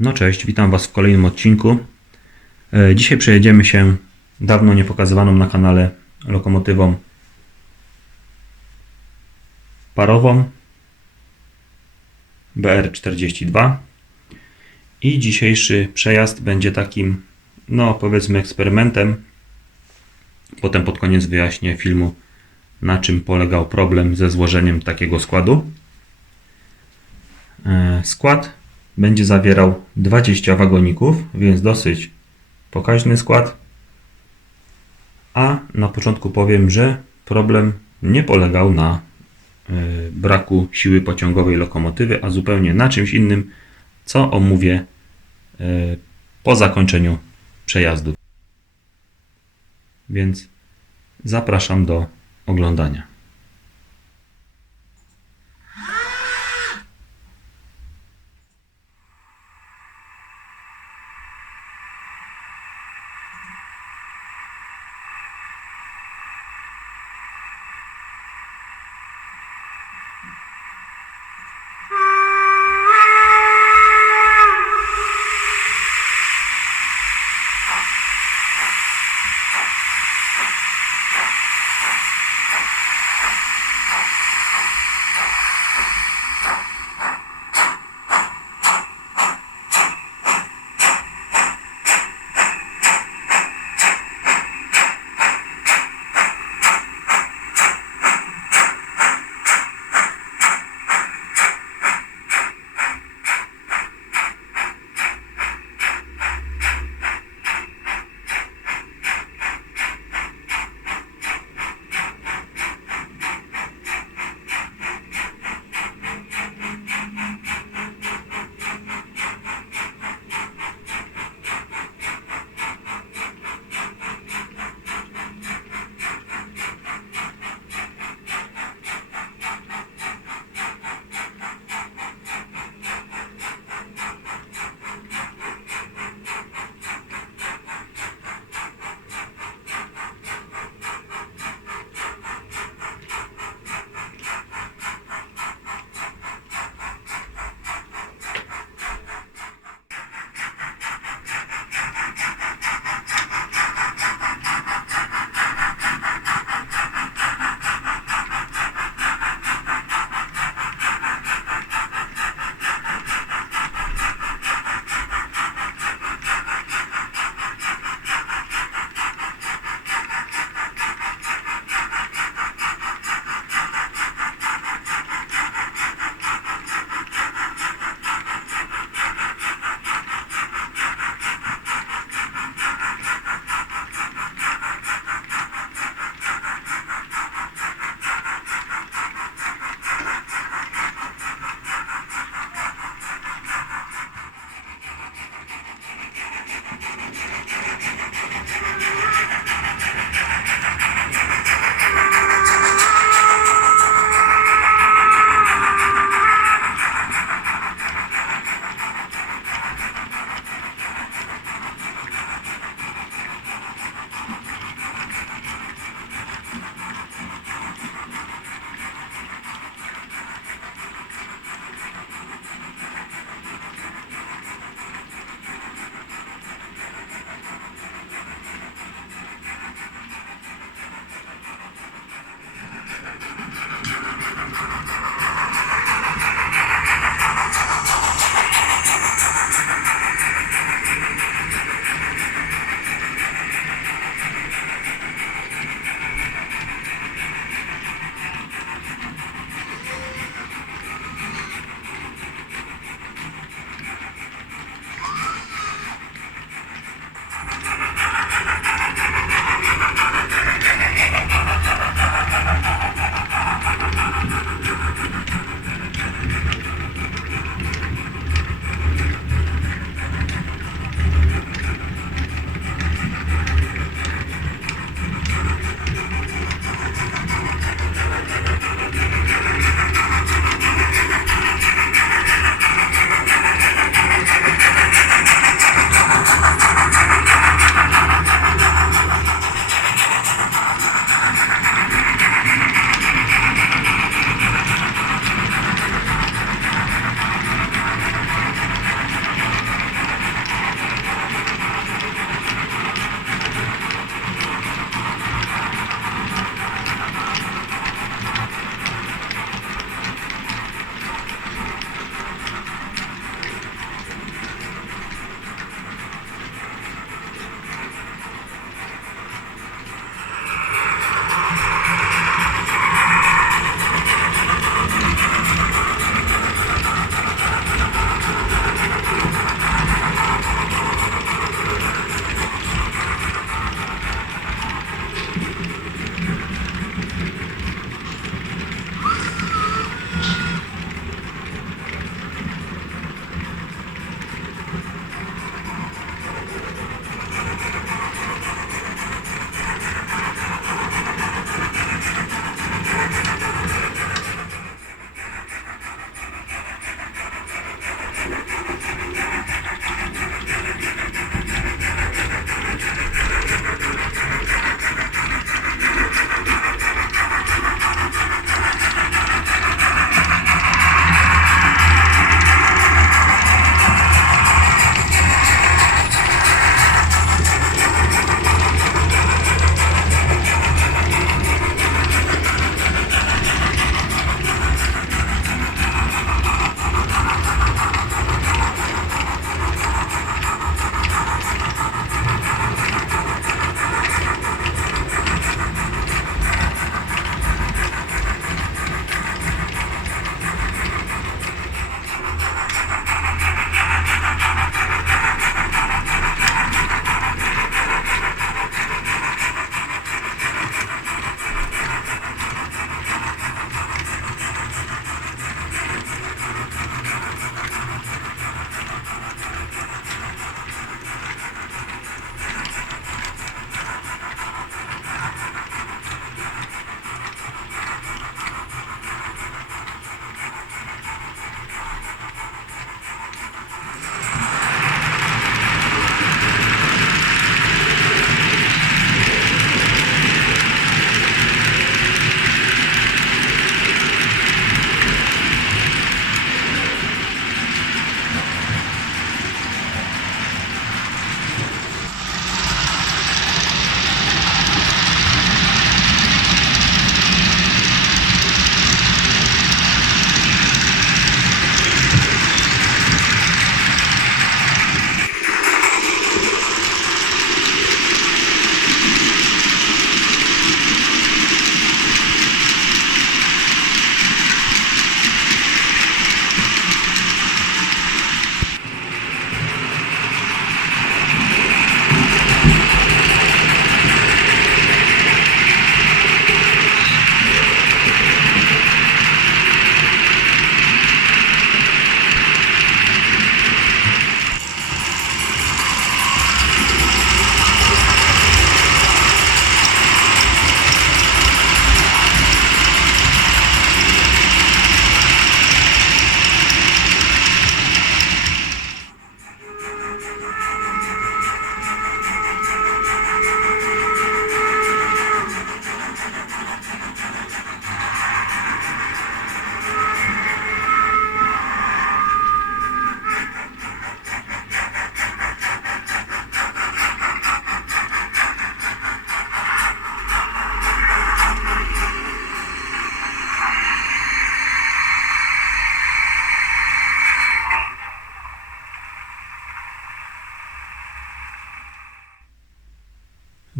No cześć, witam Was w kolejnym odcinku. Dzisiaj przejedziemy się dawno niepokazywaną na kanale lokomotywą parową BR42 i dzisiejszy przejazd będzie takim, no powiedzmy, eksperymentem. Potem pod koniec wyjaśnię filmu, na czym polegał problem ze złożeniem takiego składu. Skład będzie zawierał 20 wagoników, więc dosyć pokaźny skład. A na początku powiem, że problem nie polegał na braku siły pociągowej lokomotywy, a zupełnie na czymś innym, co omówię po zakończeniu przejazdu. Więc zapraszam do oglądania.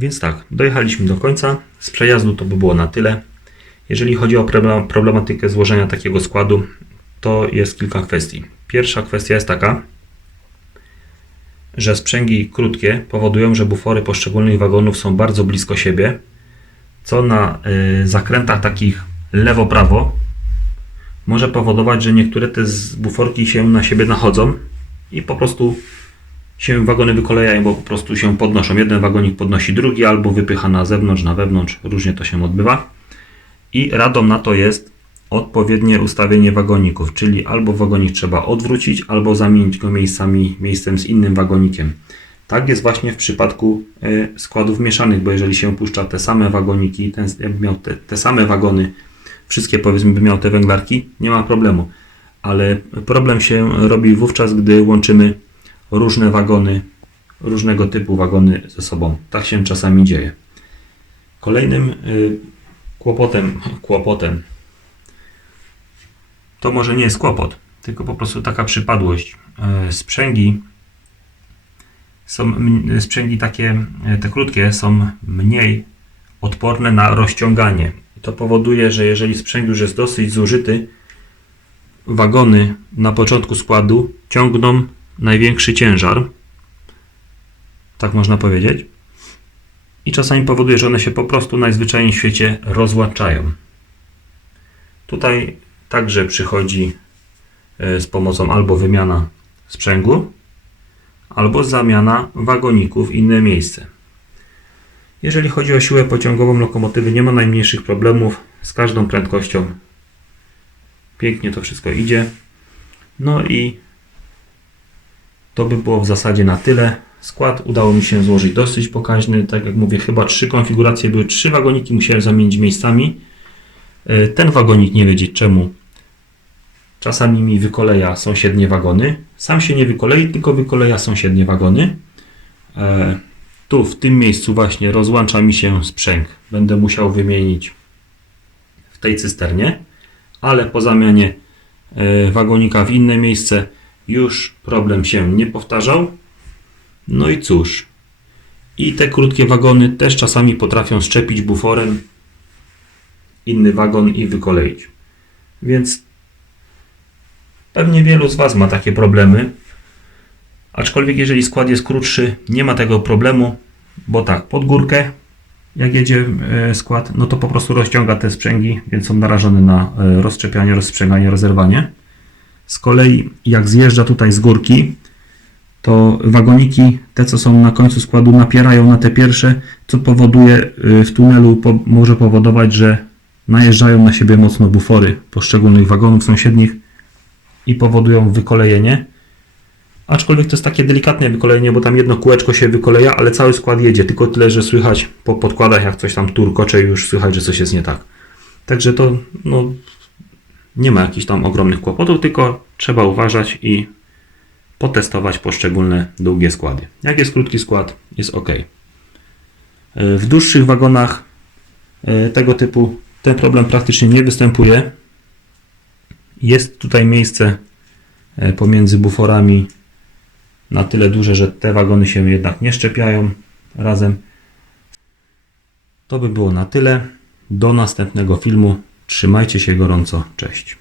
Więc tak, dojechaliśmy do końca. Z przejazdu to by było na tyle. Jeżeli chodzi o problematykę złożenia takiego składu, to jest kilka kwestii. Pierwsza kwestia jest taka, że sprzęgi krótkie powodują, że bufory poszczególnych wagonów są bardzo blisko siebie, co na zakrętach takich lewo-prawo może powodować, że niektóre te buforki się na siebie nachodzą i po prostu się wagony wykolejają, bo po prostu się podnoszą. Jeden wagonik podnosi drugi albo wypycha na zewnątrz, na wewnątrz, różnie to się odbywa. I radą na to jest odpowiednie ustawienie wagoników, czyli albo wagonik trzeba odwrócić, albo zamienić go miejscem z innym wagonikiem. Tak jest właśnie w przypadku składów mieszanych, bo jeżeli się puszcza te same wagoniki, jakby miał te same wagony, wszystkie powiedzmy by miał te węglarki, nie ma problemu. Ale problem się robi wówczas, gdy łączymy różne wagony, różnego typu wagony ze sobą. Tak się czasami dzieje. Kolejnym kłopotem, to może nie jest kłopot, tylko po prostu taka przypadłość. Sprzęgi takie, te krótkie, są mniej odporne na rozciąganie. To powoduje, że jeżeli sprzęg już jest dosyć zużyty, wagony na początku składu ciągną największy ciężar, tak można powiedzieć, i czasami powoduje, że one się po prostu najzwyczajniej w świecie rozłączają. Tutaj także przychodzi z pomocą albo wymiana sprzęgu, albo zamiana wagoników w inne miejsce. Jeżeli chodzi o siłę pociągową lokomotywy, nie ma najmniejszych problemów, z każdą prędkością pięknie to wszystko idzie. No i to by było w zasadzie na tyle. Skład udało mi się złożyć dosyć pokaźny. Tak jak mówię, chyba 3 konfiguracje były, 3 wagoniki musiałem zamienić miejscami. Ten wagonik, nie wiedzieć czemu, czasami mi wykoleja sąsiednie wagony. Sam się nie wykolei, tylko wykoleja sąsiednie wagony. Tu w tym miejscu właśnie rozłącza mi się sprzęg. Będę musiał wymienić w tej cysternie, ale po zamianie wagonika w inne miejsce już problem się nie powtarzał. No i cóż, i te krótkie wagony też czasami potrafią szczepić buforem inny wagon i wykoleić. Więc pewnie wielu z Was ma takie problemy. Aczkolwiek jeżeli skład jest krótszy, nie ma tego problemu, bo tak, pod górkę jak jedzie skład, no to po prostu rozciąga te sprzęgi, więc są narażone na rozszczepianie, rozsprzęganie, rozerwanie. Z kolei jak zjeżdża tutaj z górki, to wagoniki, te co są na końcu składu, napierają na te pierwsze, co powoduje w tunelu, może powodować, że najeżdżają na siebie mocno bufory poszczególnych wagonów sąsiednich i powodują wykolejenie. Aczkolwiek to jest takie delikatne wykolejenie, bo tam jedno kółeczko się wykoleja, ale cały skład jedzie, tylko tyle, że słychać po podkładach, jak coś tam turkocze, już słychać, że coś jest nie tak. Także to nie ma jakichś tam ogromnych kłopotów, tylko trzeba uważać i potestować poszczególne długie składy. Jak jest krótki skład, jest ok. W dłuższych wagonach tego typu ten problem praktycznie nie występuje. Jest tutaj miejsce pomiędzy buforami na tyle duże, że te wagony się jednak nie szczepiają razem. To by było na tyle. Do następnego filmu. Trzymajcie się gorąco. Cześć.